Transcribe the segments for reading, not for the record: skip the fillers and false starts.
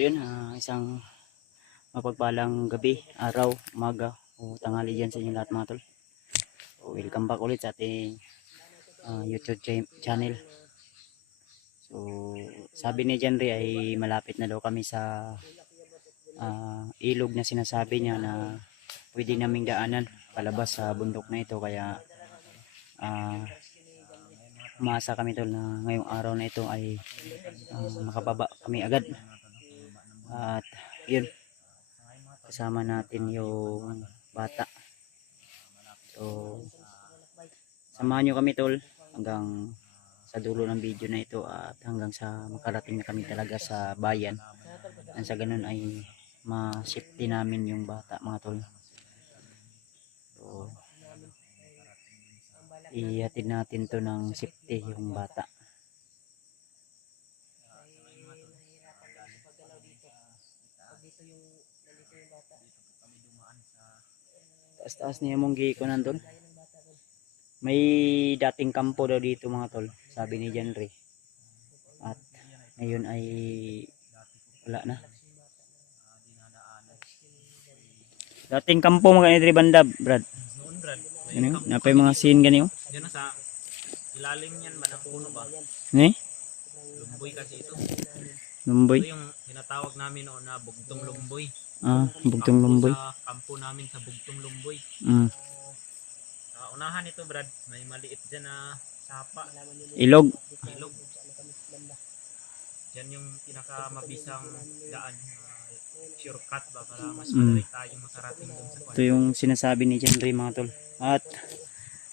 yun, isang mapagpalang gabi, araw, umaga o tanghali dyan sa inyo lahat mga tol. So, welcome back ulit sa ating YouTube channel. So sabi ni Janry ay malapit na daw kami sa ilog na sinasabi niya na pwede naming daanan palabas sa bundok na ito. Kaya umasa kami tol na ngayong araw na ito ay makababa kami agad. At yun, kasama natin yung bata. So samahan nyo kami tol hanggang sa dulo ng video na ito at hanggang sa makarating na kami talaga sa bayan. At sa ganun ay ma-safety namin yung bata mga tol. So ihatid natin to ng safety yung bata. Taas-taas niya mong giko nandun. May dating kampo daw dito mga tol, sabi ni Janry. At ngayon ay wala na. Dating kampo mga kanitri banda, Brad. Ano? Napay mga scene gani oh. Diyan na sa ilalim yan ba ng puno ba? Eh? Lumboy kasi ito. Lumboy. Ito yung tinatawag namin noon na Bugtong Lumboy. Bugtong Lumboy. Sa kampo namin sa Bugtong Lumboy. Unahan ito Brad, may maliit dyan na sapa. Ilog. Ilog. Yan yung pinakamabisang daan. Shortcut ba para mas madali tayong makarating dun sa kwan. Ito yung sinasabi ni Janry mga tol. At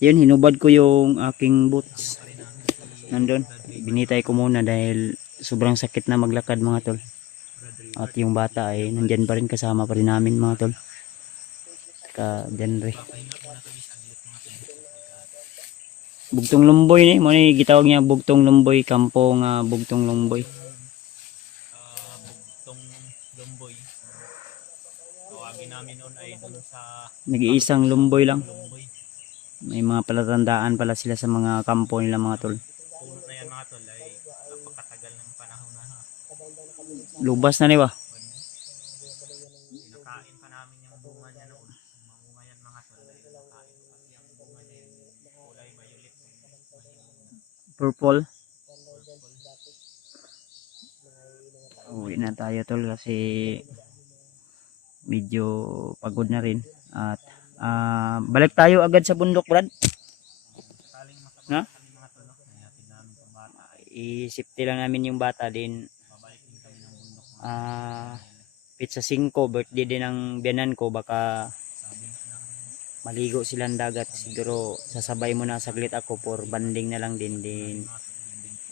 yun, hinubad ko yung aking boots nandun. Binitay ko muna dahil sobrang sakit na maglakad mga tol. At yung bata ay nandyan pa rin, kasama pa rin namin mga tol. Ka Janry. Bugtong Lumboy ni mo ni gitawag niya Bugtong Lumboy, kampo nga Bugtong Lumboy. Bugtong Lumboy. Tawagin namin noon ay dun sa Nag-iisang lumboy lang. Lumboy. May mga palatandaan pala sila sa mga kampo nila mga tol. Puno na yan mga tol ay napakatagal ng panahon na ha. Lubas na ni ba? Nakain pa namin yung bunga niya noon. Mamunga yan mga tol ay nakain pa yung bunga niya yung kulay violet. Purple. Uwi na tayo tol kasi medyo pagod na rin. At balik tayo agad sa bundok Brad. Na? I-safety lang namin yung bata din. Pizza 5 birthday din ng biyanan ko, baka maligo silang dagat. Siguro sasabay mo na saglit ako for banding na lang din.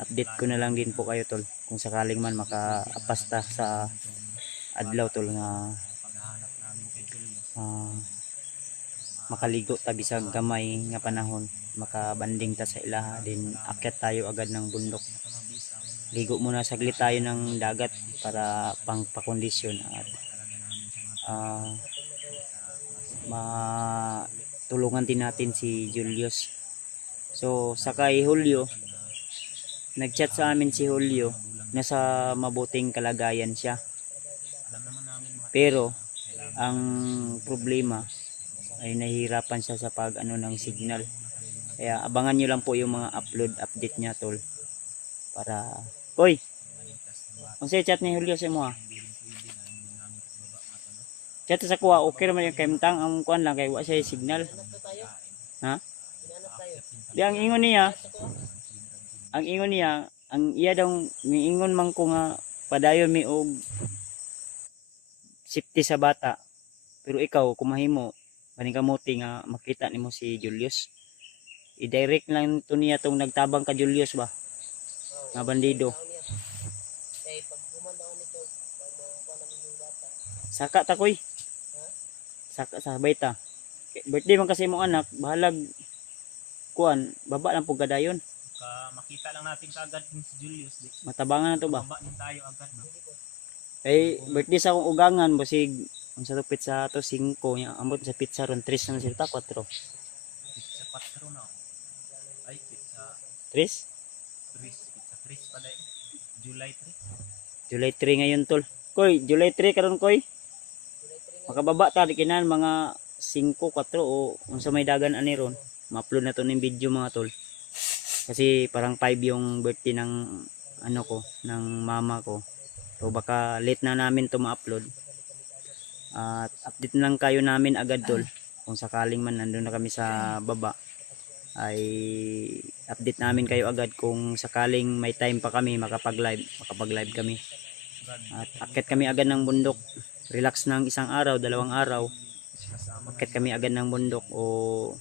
Update ko na lang din po kayo tol kung sakaling man makaapasta sa adlaw tol nga makaligo tabi sa gamay nga panahon, makabanding ta sa ilaha din akyat tayo agad ng bundok. Ligo muna saglit tayo ng dagat para pang pakondisyon at matulungan din natin si Julius. So sa kay Julio, nagchat sa amin si Julio, nasa mabuting kalagayan siya, pero ang problema ay nahihirapan siya sa pag ng signal. Kaya abangan nyo lang po yung mga update niya tol. Para koy kung sa chat ni Julio sa mo chat sa kuha okay naman yung kaimtang, ang kuan lang kay wa siya signal ha. Di ang ingon niya ang iya daw miingon man ko nga padayon mi og safety sa bata, pero ikaw kumahimo panikamuti nga makita nimo si Julius, i-direct lang to niya tong nagtabang ka Julius ba nga bandido. Saka ta koy, saka sabay ta, birthday man kasi mo anak, bahalag kuan baba lang pug gadayon. Makita lang natin kaagad si Julius. Matabangan na to ba? Baba din tayo agad ba? Kay birthday sa akong ugangan basig ang sa pizza to 5 nya, ambot sa pizza ron 3 na sila 4. Pizza 4 na. Ay pizza 3? Pizza 3 pa dai. July 3. July 3 ngayon tol. Koy, July 3 karon koy. Makababa ta di kinan mga 5, 4 o unsa may dagan ani ron. Ma-upload na to ning video mga tol. Kasi parang 5 yung birthday ng ano ko, ng mama ko. So baka late na namin to ma-upload. At update na lang kayo namin agad tol. Kung sakaling man nandun na kami sa baba ay update namin kayo agad kung sakaling may time pa kami makapag-live kami. At akit kami agad ng bundok. Relax ng isang araw, 2 araw. Akit kami agad ng bundok o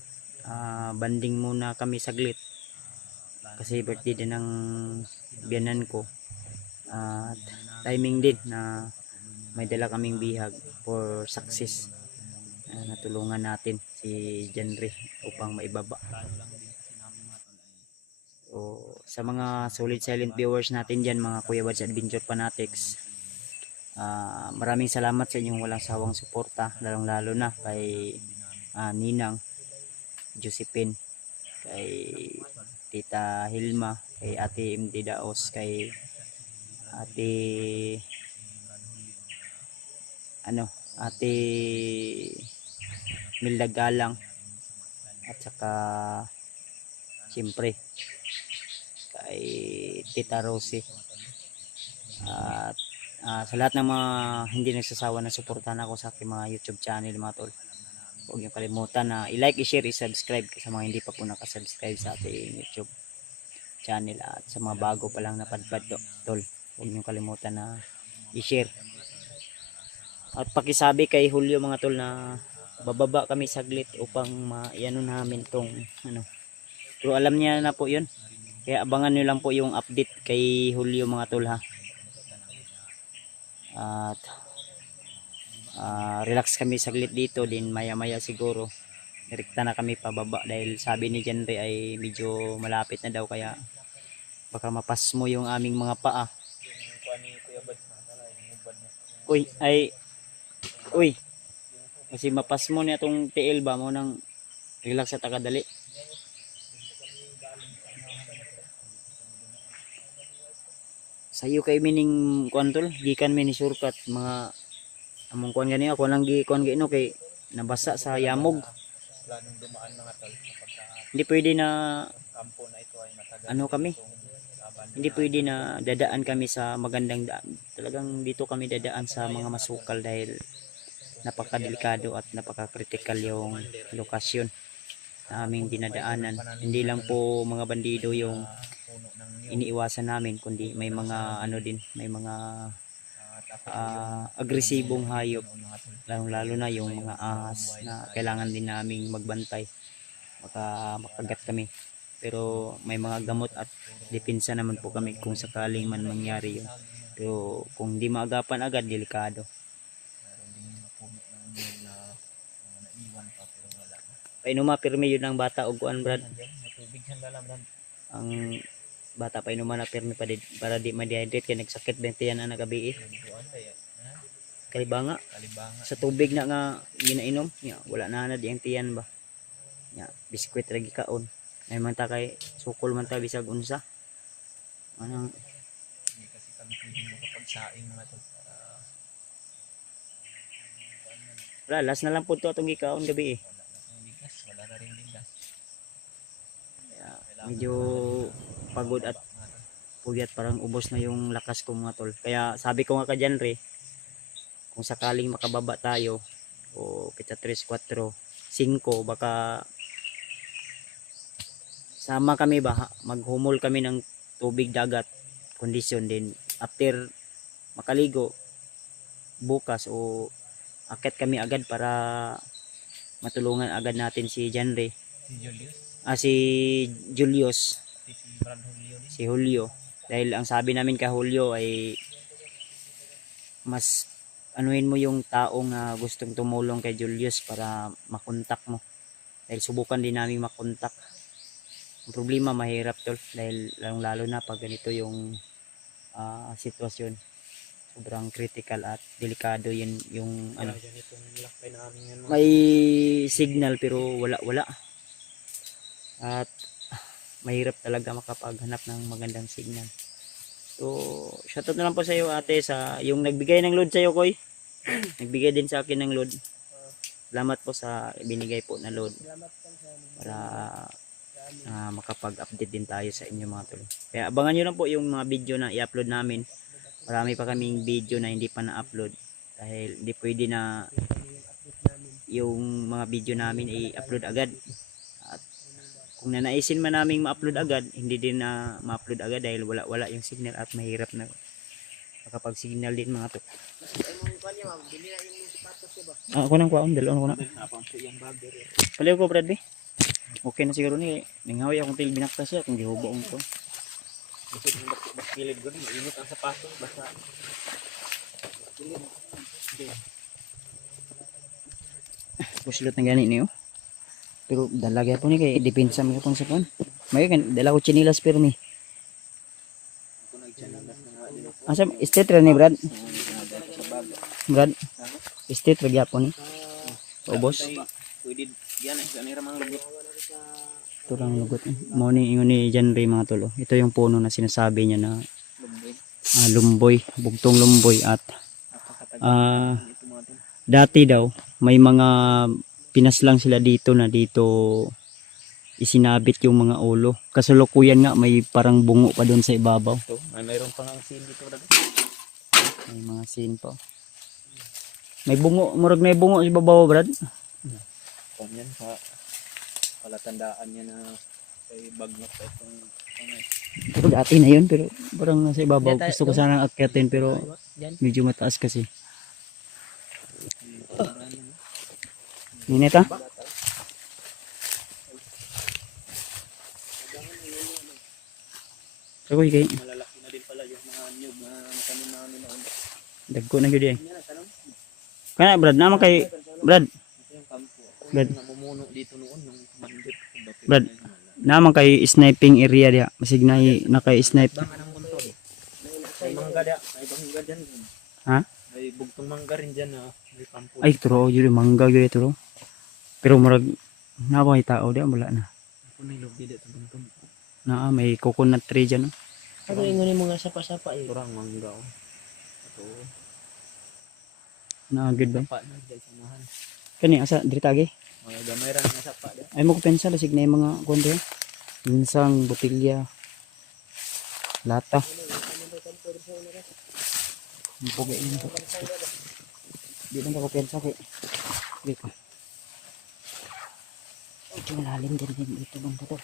banding muna kami saglit. Kasi birthday din ng biyanan ko. At timing din na may dala kaming bihag for success. Natulungan natin si Janry upang maibaba. O, sa mga solid silent viewers natin dyan, mga Kuya Bads Adventure Fanatics, maraming salamat sa inyong walang sawang suporta, lalong lalo na kay Ninang Josephine, kay Tita Hilma, kay Ate MD Daos, kay Ate Ate Milda Galang, at saka siyempre kay Tita Rosie, at sa lahat ng mga hindi nagsasawa na suportahan ako sa aking mga YouTube channel mga tol. Huwag niyo kalimutan na i-like, i-share, i-subscribe sa mga hindi pa po nakasubscribe sa ating YouTube channel, at sa mga bago pa lang napadpad tol, huwag niyo kalimutan na i-share. At pakisabi kay Julio mga tol na bababa kami saglit upang maiano namin tong pero alam niya na po yun, kaya abangan nyo lang po yung update kay Julio mga tol ha. At relax kami saglit dito, din maya maya siguro direkta na kami pababa dahil sabi ni Janry ay medyo malapit na daw, kaya baka mapas mo yung aming mga paa. Uy, kasi mapas mo niya tong TL ba mo nang relax sa takadali. Sayo kay mining kuan tol, gikan mi ni shortcut mga among kuan gani ako lang gi kuan gino kay nabasa sa yamog. Planong dumaan mga tol kapag Hindi pwede na kampo na ito ay matagal kami. Hindi pwede na dadaan kami sa magandang daan. Talagang dito kami dadaan sa mga masukal dahil napakadelikado at napaka-critical yung lokasyon na aming dinadaanan. Hindi lang po mga bandido yung iniiwasan namin, kundi may mga din, may mga agresibong hayop, lalo na yung mga ahas na kailangan din naming magbantay, baka makagat kami. Pero may mga gamot at depensa naman po kami kung sakaling man mangyari yun. Pero kung hindi maagapan agad, delikado. Painuma pirmi yun ang bata og kuan brad. Ang bata painuma na pirmi para di ma-dehydrate kay nagsakit bentiyan ang nagabi. Kalibanga sa tubig na nga ginainom nya wala na di ang tiyan ba. Nya biskwit ra gikaon. Ay man ta kay sukol man ta bisag unsa. Anong kasi kami pwedeng makapagsaing mga to. wala, last na lang po ito atong gikaon gabi Wala na rin bigas. medyo pagod at puyat, parang ubos na yung lakas ko mga tol. Kaya sabi ko nga ka Janry, kung sakaling makababa tayo o pita 3, 4, 5 baka sama kami ba, maghumol kami ng tubig dagat kondisyon din after makaligo bukas o akit kami agad para matulungan agad natin si Janry, si Julius, si Julio, dahil ang sabi namin kay Julio ay mas anuhin mo yung taong gustong tumulong kay Julius para makontak mo, dahil subukan din namin makontak. Ang problema mahirap tol, dahil lalo na pag ganito yung sitwasyon, sobrang critical at delikado yun yung may signal pero wala at mahirap talaga makapaghanap ng magandang signal. So, shoutout na lang po sa iyo ate sa yung nagbigay ng load sa iyo, Koy. Nagbigay din sa akin ng load. Salamat po sa binigay po na load para makapag-update din tayo sa inyo mga tol. Kaya abangan nyo lang po yung mga video na i-upload namin. Marami pa kaming video na hindi pa na-upload dahil hindi pwede na yung mga video namin i-upload agad. At kung nanaisin man namin ma-upload agad, hindi din na ma-upload agad dahil wala yung signal at mahirap na makapag-signal din mga tol. Ako nang kuwaon, dalawa ko na. Paliw ko Brad, okay na siguro ni nanghawi akong til binaktas siya kung gihubong ko. Kilid ko rin, mainit ang sapato, basta. Puslot na gani niyo. Pero dalagya po ni kay depensa mo kung sa kon. May kan dala ko chinilas pero mi. Asa state ra ni Brad? Brad. State ra gyapon ni. Ubos. Pwede yan eh, ganira mang lugot. Ito lang lugot. Mo ni ingon ni Jan Ray mga tolo. Ito yung puno na sinasabi niya na lumboy, bugtong lumboy at dati daw may mga pinaslang sila dito na dito isinabit yung mga ulo. Kasalukuyan nga may parang bungo pa doon sa ibabaw. So, mayroon pang ang scene dito. May mga scene pa. May bungo, murag may bungo sa ibabaw, Brad. Yan sa palatandaan niya na kay bagnot pa itong ano. Pero dati na yun, pero parang nasa ibabaw. Gusto ko sanang akyatin pero medyo mataas kasi. Ninita? Ako kay Malalaki na din pala yung mga nyug na kanin namin noon. dagko na gyud eh. Kana Brad, naman kay Brad. Yung kampo. Brad. Namumuno dito noon yung bandit. Brad, naman kay sniping area dia. Masig na naka-snipe. Bang anong buntod? May mangga dia, may mangga diyan. Ha? May bugtong mangga rin diyan na may kampo. Ay, turo gyud mangga gyud turo. Pero murag na may tao dia wala na. Kung may lobby dito buntong. Na may coconut tree diyan. No? Ano ingon ni mga sapa-sapa eh. Turang mangga. Ito. Na good ba? Pa na dyan samahan. Kani asa diri tagi? Mga gamay ra nga sapa dia. Ay mo ko pensa lasig na yung mga kundo. Minsang botilya. Lata. Pugay yun to. Di lang ako pensa kay. Dito. Ito malalim din dito bang to.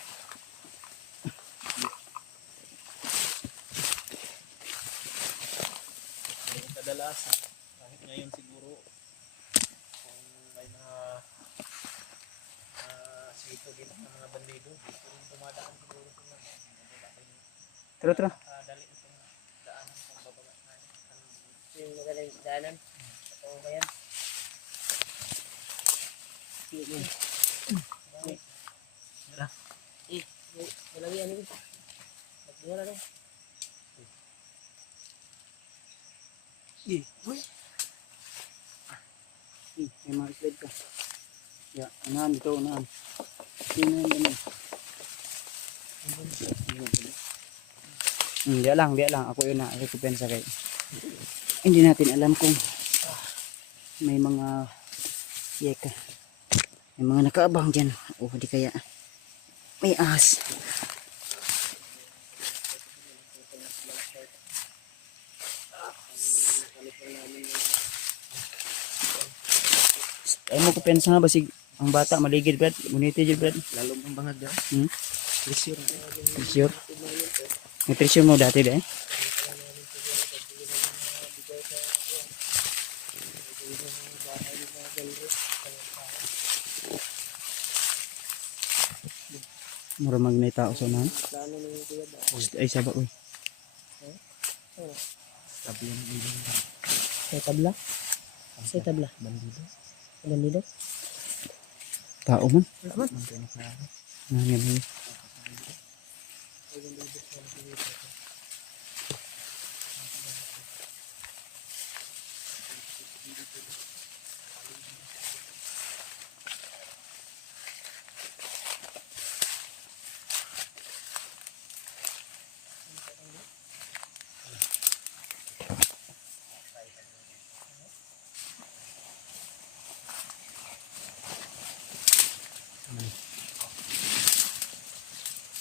Kadalasan kahit ngayon siguro kung may mga sito din ng mga bandido dito rin dumadaan siguro sila. Tara tara. Dali itong daanan kung bababa tayo. Yung magaling daanan. Oo ba yan? Malagi yan ito. Magdura rin. May mga slide ka. Ya, unahan dito, unahan. Sino yan ganun? Di lang. Ako yun na. Ako pensa kay. Hindi natin alam kung may mga yeka. May mga nakaabang dyan. O di kaya may ahas. Ay mo ko pensa nga basig ang bata maligid Brad. Muniti dyan Brad. Lalo ang bangag dyan. Pressure. Treasure. May treasure mo dati ba eh? Mura magnay tao sa unahan. Ay saba uy. Tabi yung bilin. Sa tabla? Sa tabla? Bandido. Bandido? Tao man. Ano? Nangyay mo.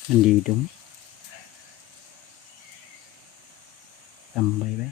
Nandito. Tambay ba?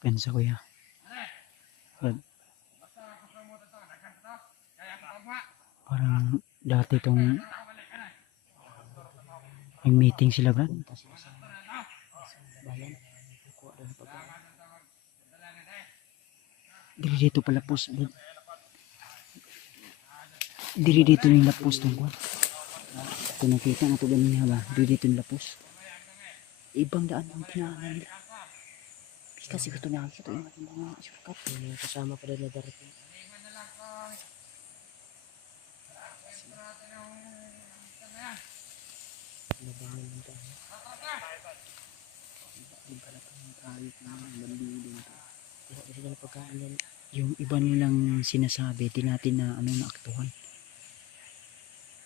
Pensa ko ya. Parang dati tong may meeting sila Brad. Diri dito pala post Brad. Diri dito yung lapos tong kuan. Kung nakita na ito ganun ba? Diri dito yung lapos. Ibang daan ang pinangan nila. Kasi gusto niya kita yung mga shortcut. Yung kasama pa rin na darating. Nabangan ng tayo. Yung kalapang ng kahit na bandilin to. Kaya kasi na pagkaan nila. Yung iba nilang sinasabi, di natin na ano naaktuhan.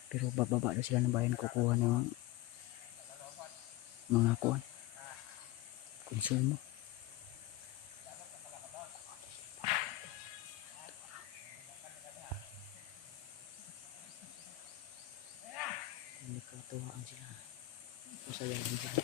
Pero bababa na sila ng bayan kukuha ng mga kuhan. Konsumo. Nagkatuwaan sila. Masayahin sila.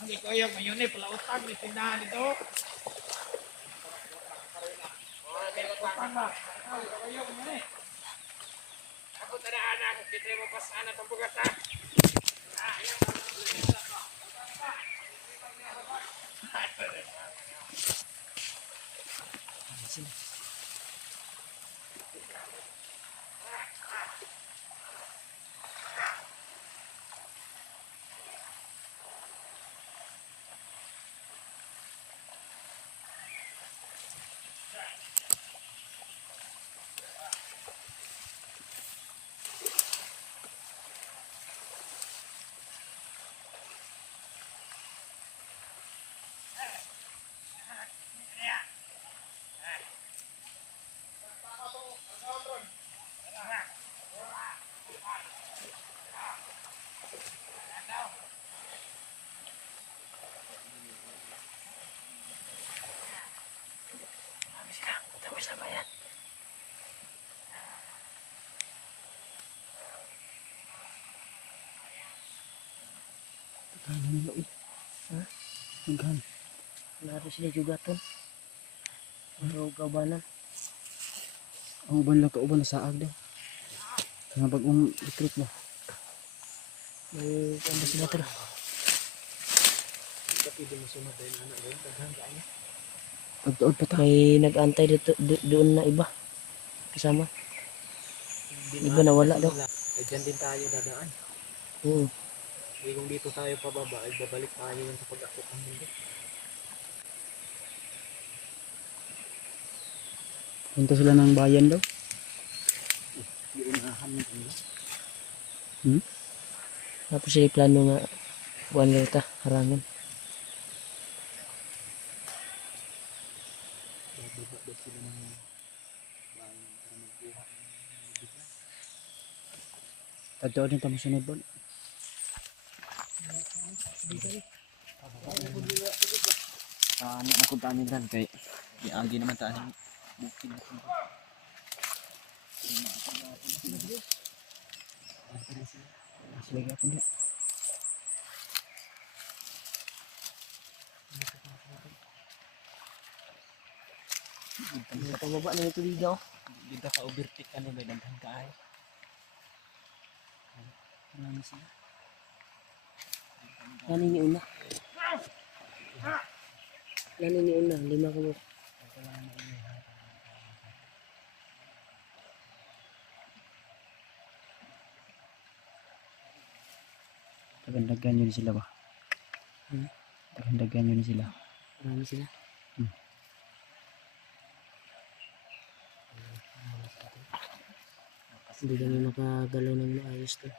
Hindi ko yung ngayon pala utang ni tindahan ito. Utang ba? Ako tara anak, kita mo pas anak pembukas ha. Daghan. Naroon sila jugaton. Pero gabanan. Ang uban lang kauban na saag daw. Kaya bagong retreat ba? May kanda sila tol. Pagtuod pa ta. May nag-antay dito, doon na iba. Kasama. Iba na wala daw. Ay dyan din tayo dadaan. Oo. Hindi kung dito tayo pababa, ay babalik tayo yun sa pag-akot ng mundo. Punta sila ng bayan daw. Iunahan mo nila. Tapos sila plano nga buwan leta, harangan. Bababa daw sila ng bayan para magbuha ng bigla. Tagtuod din tamo sunod bon. Ano na kung tanin dan kay iagi naman tanin bukid na kung Sila gapon dia. May pababa na ito dito. dito ka overtake ano ba daghan ka ay. Wala na sila. Nanin ni una. Nanin ni una, 5 ko. Dagan-dagan yun sila ba? Dagan-dagan yun sila. Marami sila. Hindi kami makagalaw ng maayos to.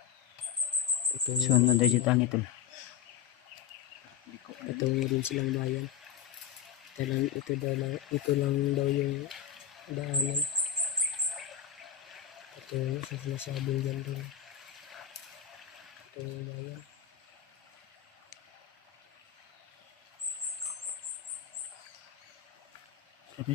So ano digital nito? Patungo din silang bayan. Ito lang daw yung daanan. Patungo sa sinasabing dyan doon. Patungo bayan. Sabi.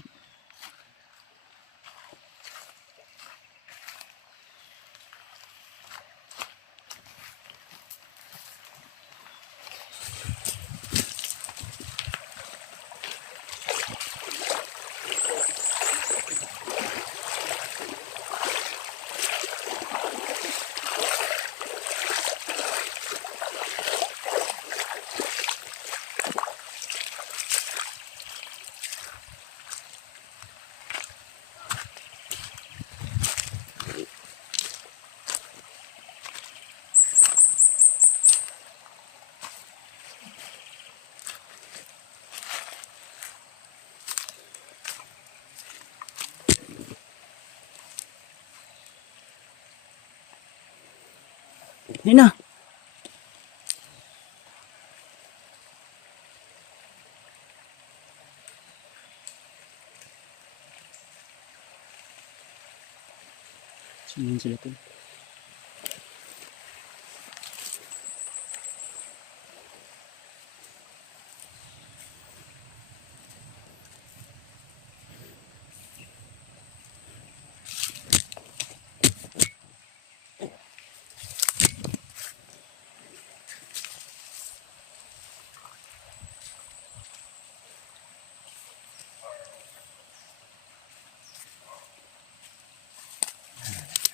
Nina. Sinin sila to.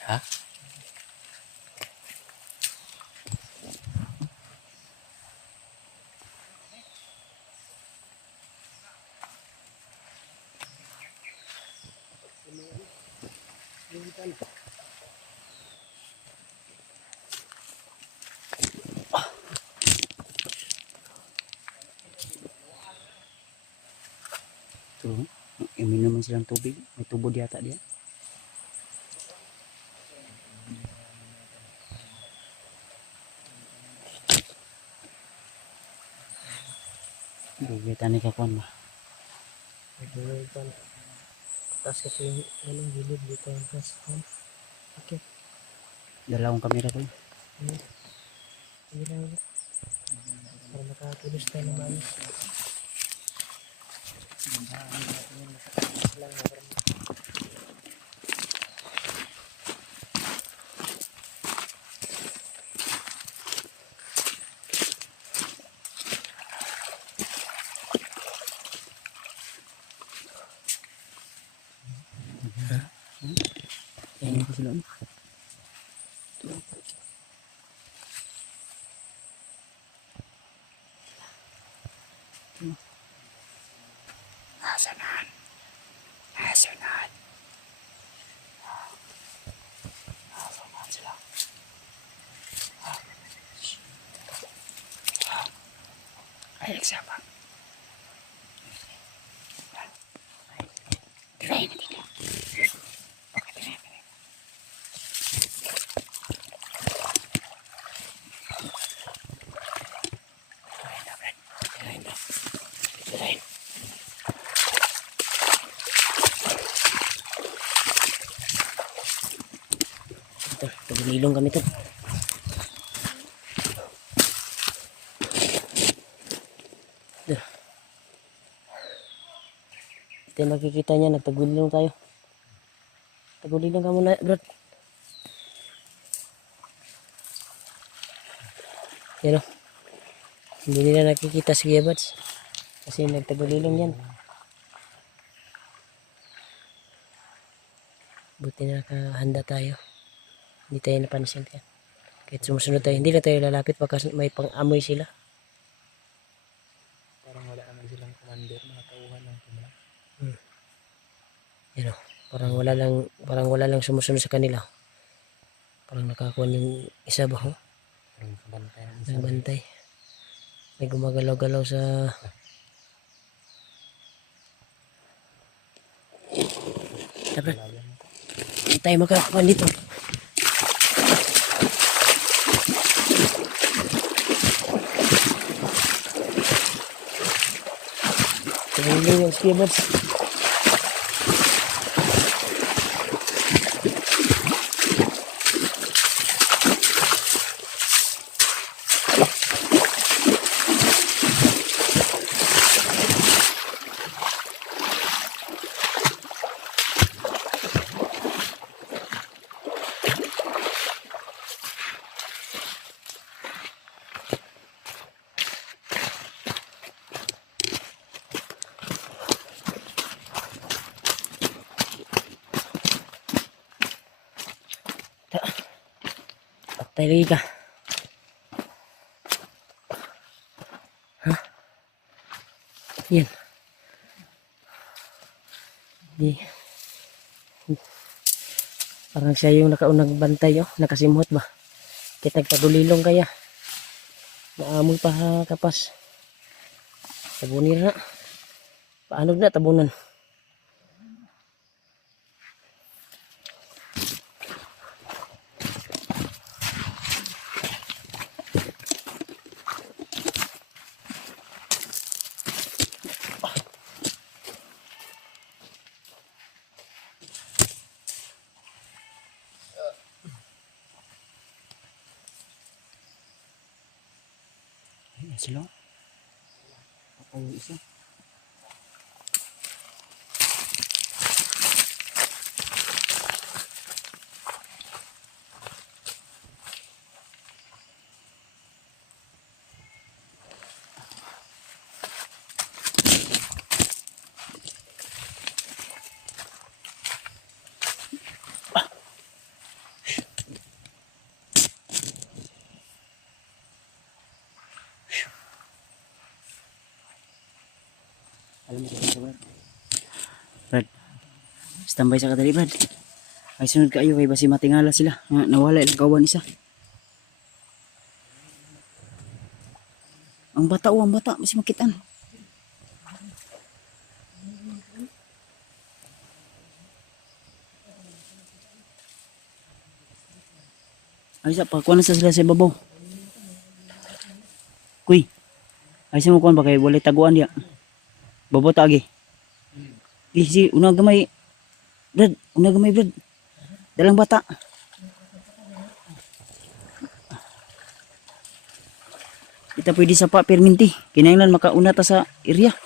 Ha? Ito, uminom naman silang tubig. May tubo yata diyan. Kita ni kapan ba? Nagbuhay pa na. Tapos kasi yung anong gilid dito yung tas. Okay. Dalawang kamera ko. Hindi lang ulit. Para makatulos tayo ng maayos. Lang na parang Ayun ko sila. Asanan. Asanan. Asanan sila. Ay, siapa? Tirahin natin. Ito, tagulilong kami to. Ito yung makikita niya, nagtagulilong tayo. Tagulilong ka muna, bro. Yan o. Hindi nila nakikita si Gebats. Kasi nagtagulilong yan. Buti na nakahanda tayo. Hindi tayo napansin yan. Kahit sumusunod tayo, hindi na tayo lalapit baka may pang-amoy sila. Parang wala naman silang commander, mga tauhan ng tumula. Yan o. Parang wala lang sumusunod sa kanila. Parang nakakuha yung isa ba ho? Parang kabantay ng isa. Nagbantay. May gumagalaw-galaw sa... Dapat. Hindi tayo magkakakuha dito. Tumulong yung skibats. Patay lagi ka. Ha? Yan. Di. Parang siya yung nakaunang bantay, oh. Nakasimhot ba? Kita nagtagulilong kaya. Naamoy pa ha, kapas. Tabunin na. Paanog na, tabunan. Ayan sila. Ako isa. Alam mo ito, Brad. Brad, standby sa kadali, Brad. Ay sunod kayo kay basi matingala sila. Nawala ilang kawan isa. Ang bata basi makitaan. Ay sa pakuan na sa sila sa babaw. Kuy. Ay sa mo kuan ba kay walay taguan dia. Babaw ta agi. Si una gamay. Brad, una gamay, Brad. Dalang bata. Kita pwede sa pa perminti. Kinahanglan makauna ta sa area.